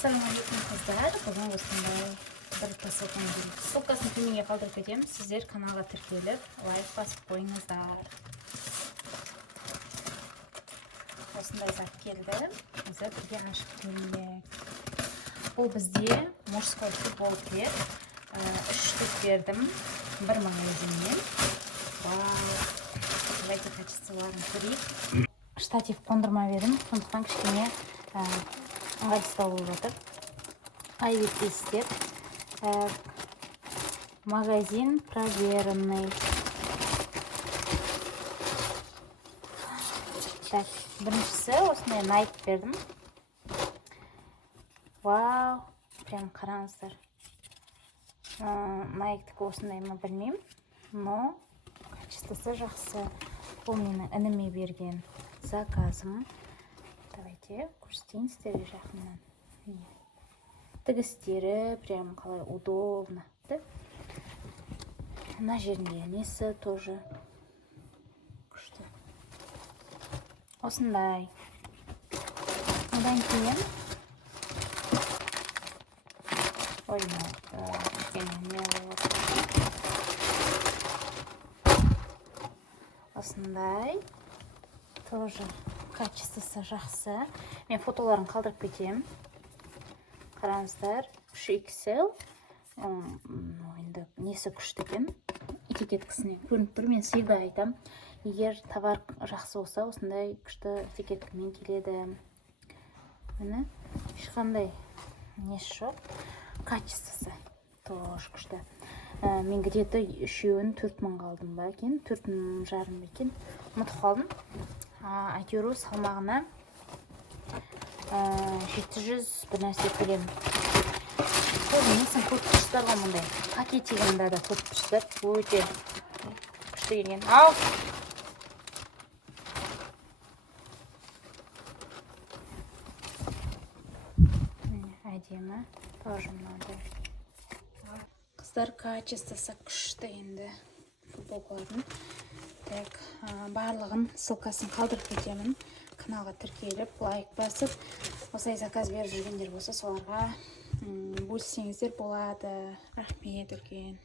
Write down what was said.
Ассалаумағалейкум қыздар, бүгін осындай бір посылканы берейік. Ссылкасын төменге қалдырып кетемін. Сіздер каналға тіркеліп, лайк басып қойыңыздар. Осындай зат келді. Бізді бірге ашып көрейік. Бұл бізде мужской футболка. 3 штук бердім, бір магазиннен. Давайте качестволарын көрейік. Штатив қондырма бердім, сондықтан кішкене ыңғайсыздау болып жатыр. Айвет магазин проверенный. Так, біріншісі осындай Nike бердім. Вау, прям қараңыздар. Nike-тікі осындай ма білмеймін, но качествосы жақсы. Бұл менің ініме берген заказым. Давайте көрсетейін сіздерге жақыннан. Тігістері прям қалай удобно. Мына жерінде несі тоже күшті. Осындай. Одан кейін осындай тоже качествосы жақсы. Мен фотоларын қалдырып кетемін. Қараңыздар, 3XL. Енді несі күшті екен. Этикеткісіне көрініп тұр. Мен всегда айтам, егер товар жақсы болса, осындай күшті этикеткімен келеді. Міне, ешқандай несі жоқ. Качествосы тоже күшті. Мен где-то үшеуін 4000 қалдым ба екен, 4500 екен. Ұмытып қалдым. Әйтеуір салмағына 700 бір нәрсе төлем. Несін көп күштер ғой мұндай. Пакетигінде да көп күштер. Өте күшті келген. Ау! Әдемі. Тоже мынандай. Қыздар качествосы күшті енді футболкалардың. Так, барлығын ссылкасын қалдырып кетемін. Каналға тіркеліп, лайк басып, осылай заказ беріп жүргендер болса, соларға бөліссеңіздер болады. Рахмет үлкен.